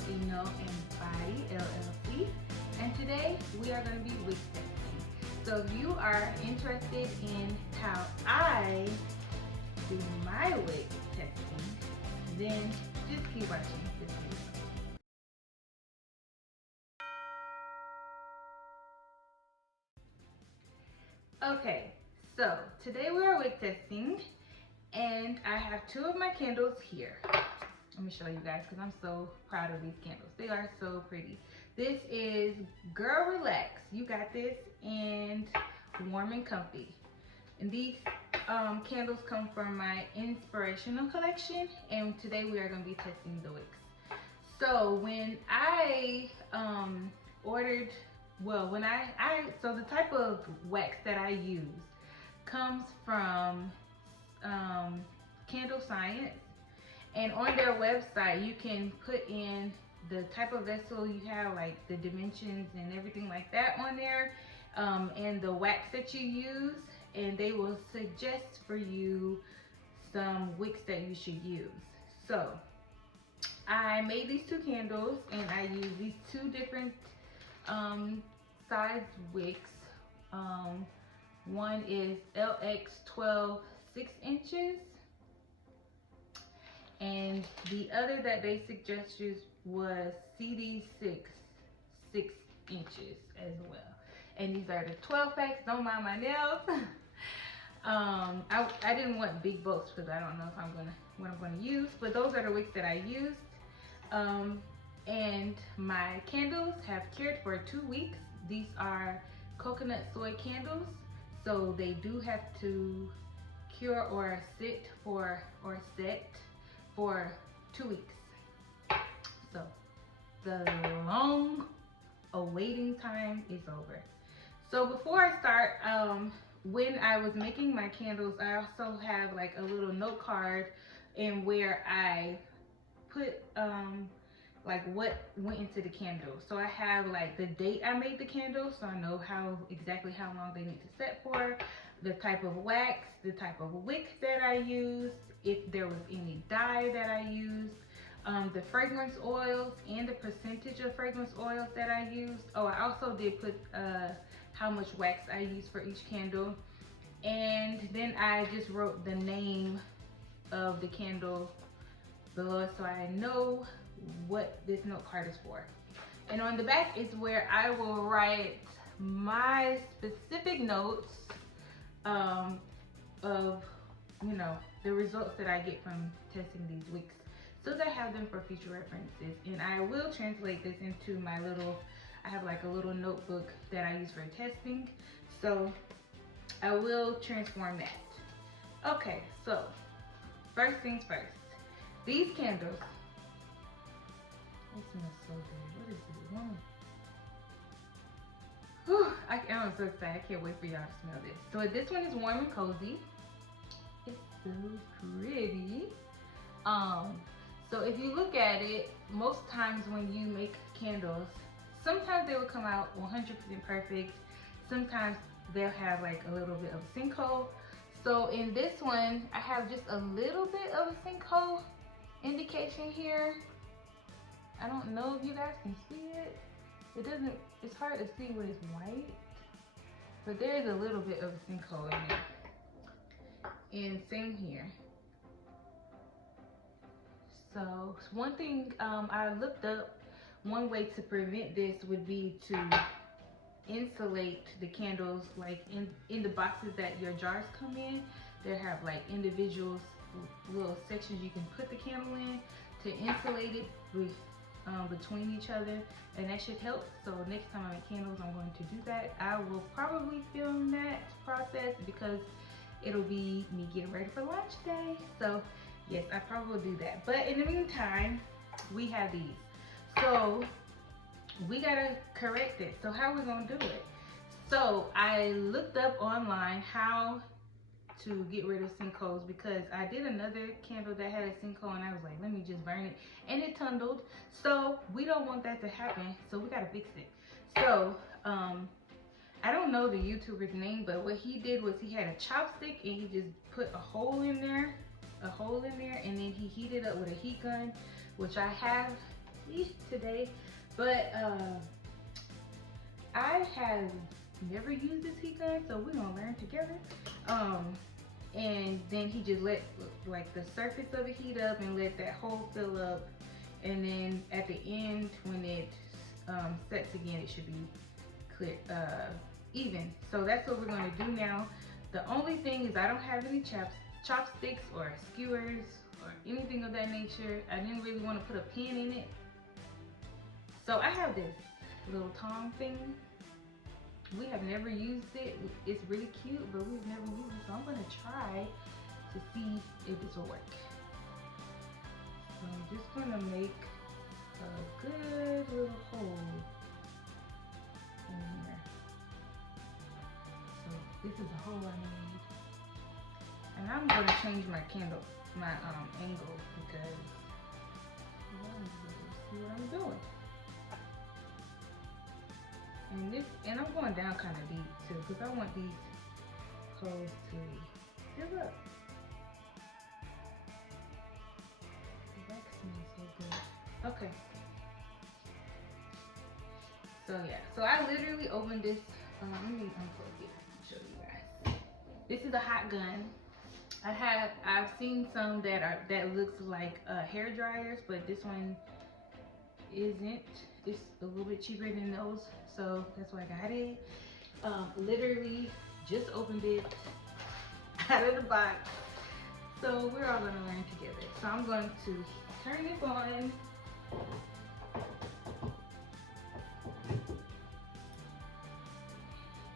of Ina&BodyLLC, and today we are going to be wick testing. So if you are interested in how I do my wick testing, then just keep watching this video. Okay, so today we are wick testing, and I have two of my candles here. Let me show you guys because I'm so proud of these candles. They are so pretty. This is Girl Relax, You Got This, and Warm and Comfy. And these candles come from my inspirational collection, and today we are going to be testing the wicks. So when I so the type of wax that I use comes from Candle Science, and on their website you can put in the type of vessel you have, like the dimensions and everything like that on there, and the wax that you use, and they will suggest for you some wicks that you should use. So I made these two candles, and I use these two different size wicks. One is LX12 6 inches, and the other that they suggested was CD6 6 inches as well. And these are the 12 packs. Don't mind my nails. I didn't want big bolts because I don't know if what I'm gonna use, but those are the wicks that I used. And my candles have cured for 2 weeks. These are coconut soy candles, so they do have to cure or set for 2 weeks. So the long awaiting time is over. So before I start, when I was making my candles, I also have like a little note card in where I put like what went into the candle. So I have like the date I made the candle, so I know exactly how long they need to set for, the type of wax, the type of wick that I used, if there was any dye that I used, the fragrance oils and the percentage of fragrance oils that I used. Oh, I also did put how much wax I used for each candle, and then I just wrote the name of the candle below so I know what this note card is for. And on the back is where I will write my specific notes of the results that I get from testing these wicks, so that I have them for future references. And I will translate this into my I have like a little notebook that I use for testing, so I will transform that. Okay, so first things first, these candles, it smells so good. What is it? Whew, I'm so excited. I can't wait for y'all to smell this. So this one is warm and cozy. It's so pretty. So if you look at it, most times when you make candles, sometimes they will come out 100% perfect. Sometimes they'll have like a little bit of sinkhole. So in this one, I have just a little bit of a sinkhole indication here. I don't know if you guys can see it. It's hard to see when it's white, but there is a little bit of a sinkhole in there. And same here. So one thing I looked up, one way to prevent this would be to insulate the candles, like in the boxes that your jars come in. They have like individual little sections you can put the candle in to insulate it between each other, and that should help. So next time I make candles, I'm going to do that. I will probably film that process because it'll be me getting ready for lunch day. So yes, I probably will do that. But in the meantime, we have these. So we gotta correct it. So how are we gonna do it? So I looked up online how to get rid of sinkholes, because I did another candle that had a sinkhole, and I was like, let me just burn it, and it tunneled. So we don't want that to happen, so we gotta fix it. So I don't know the YouTuber's name, but what he did was he had a chopstick and he just put a hole in there, and then he heated up with a heat gun, which I have today, but I have never used this heat gun, so we're gonna learn together. And then he just let like the surface of it heat up and let that hole fill up, and then at the end when it sets again, it should be clear, even. So that's what we're gonna do now. The only thing is I don't have any chopsticks or skewers or anything of that nature. I didn't really want to put a pin in it. So I have this little tong thing. We have never used it. It's really cute, but we've never used it. So I'm gonna try to see if this will work. So I'm just gonna make a good little hole in here. So this is the hole I made. And I'm gonna change my angle because I want to see what I'm doing. And I'm going down kind of deep too, because I want these holes to fill up. That smells so good. Okay. So yeah, so I literally opened this. Let me unplug it and show you guys. This is a hot gun. I've seen some that looks like hair dryers, but this one isn't. It's a little bit cheaper than those, so that's why I got it. Literally just opened it out of the box, so we're all gonna learn together. So I'm going to turn this on.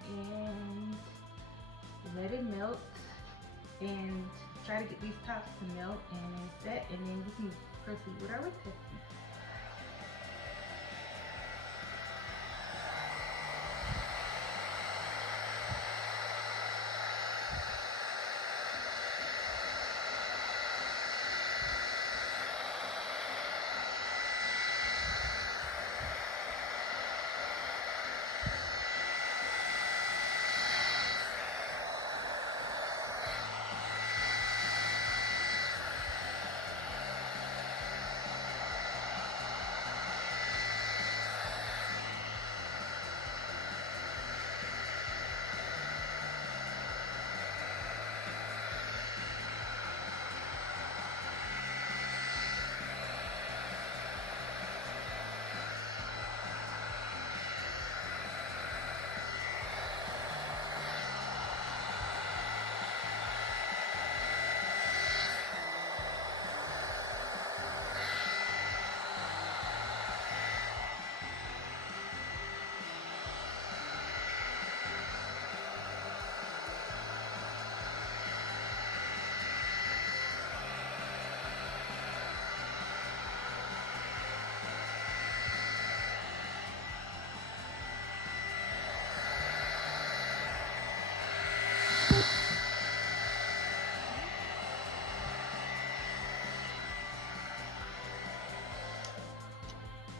And let it melt and try to get these tops to melt and set, and then we can proceed with our wick testing.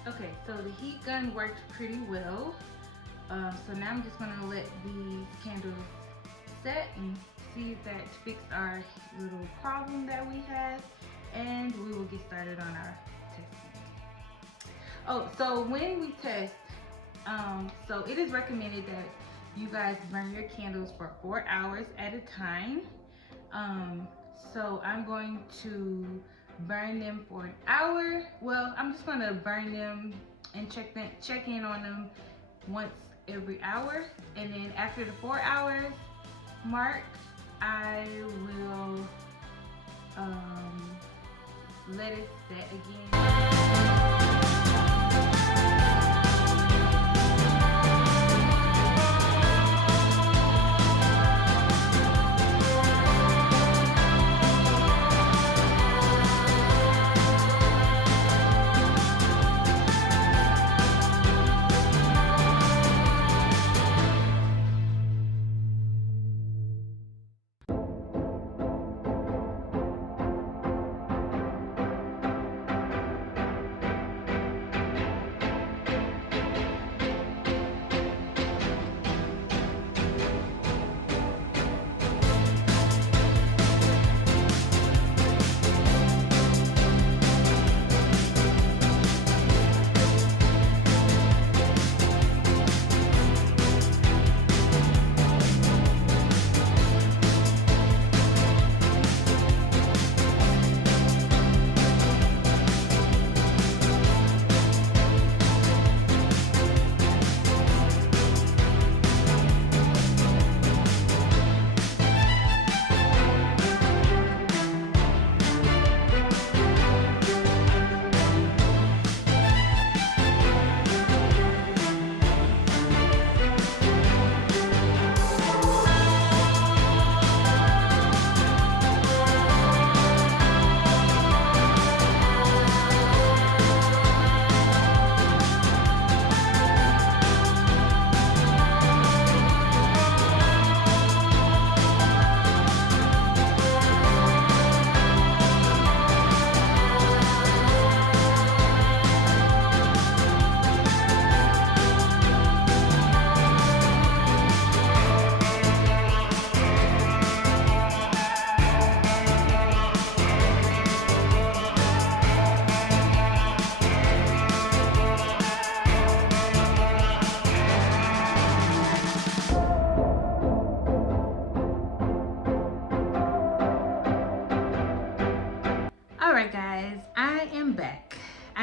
Okay, so the heat gun worked pretty well. So now I'm just gonna let these candles set and see if that fixed our little problem that we had, and we will get started on our testing. Oh, so when we test, so it is recommended that you guys burn your candles for 4 hours at a time. So I'm going to burn them for an hour. Well, I'm just gonna burn them and check in on them once every hour, and then after the 4 hours mark, I will let it set again.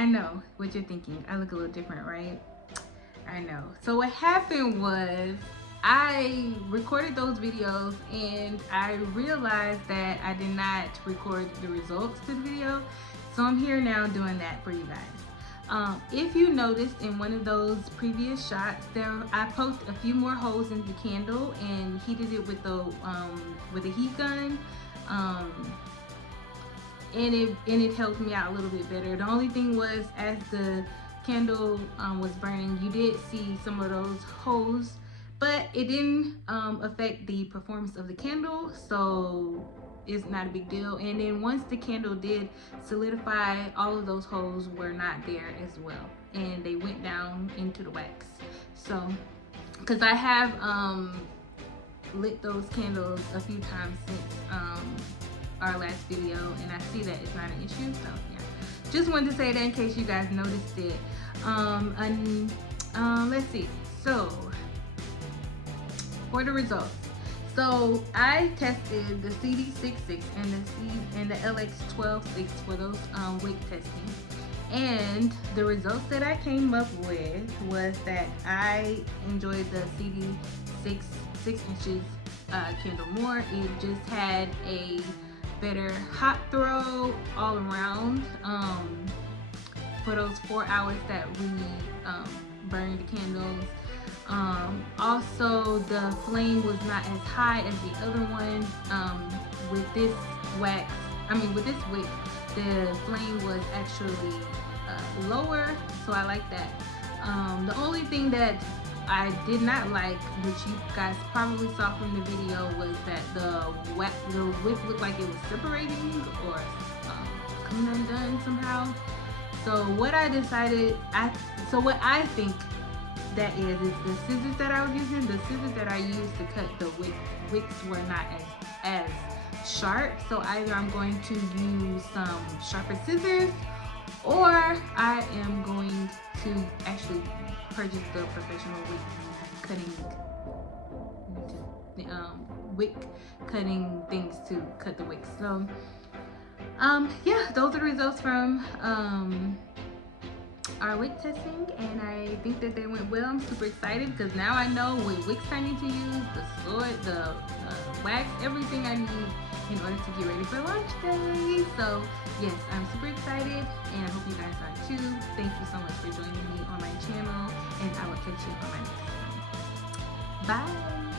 I know what you're thinking. I look a little different, right? I know. So what happened was I recorded those videos and I realized that I did not record the results to the video. So I'm here now doing that for you guys. If you noticed in one of those previous shots, I poked a few more holes in the candle and heated it with the heat gun. And it helped me out a little bit better. The only thing was, as the candle was burning, you did see some of those holes, but it didn't affect the performance of the candle, so it's not a big deal. And then once the candle did solidify, all of those holes were not there as well, and they went down into the wax. So, because I have lit those candles a few times since our last video, and I see that it's not an issue, so yeah. Just wanted to say that in case you guys noticed it. Let's see. So, for the results. So, I tested the CD66 and the LX126 for those Wick testing. And the results that I came up with was that I enjoyed the CD6 6" candle more. It just had a better hot throw all around for those 4 hours that we burned the candles. Also, the flame was not as high as the other one. With this wick, the flame was actually lower, so I like that. The only thing that I did not like, which you guys probably saw from the video, was that the wick looked like it was separating or coming undone somehow. So what I decided, what I think that is the scissors that I was using. The scissors that I used to cut the wicks were not as sharp. So either I'm going to use some sharper scissors, or I am going to actually purchase the professional wick cutting things to cut the wicks. So yeah, those are the results from our wick testing, and I think that they went well. I'm super excited because now I know what wicks I need to use, the sword, the wax, everything I need in order to get ready for launch day. So yes, I'm super excited, and I hope you guys are too. Thank you so much for joining me on my channel, and I will catch you on my next one. Bye.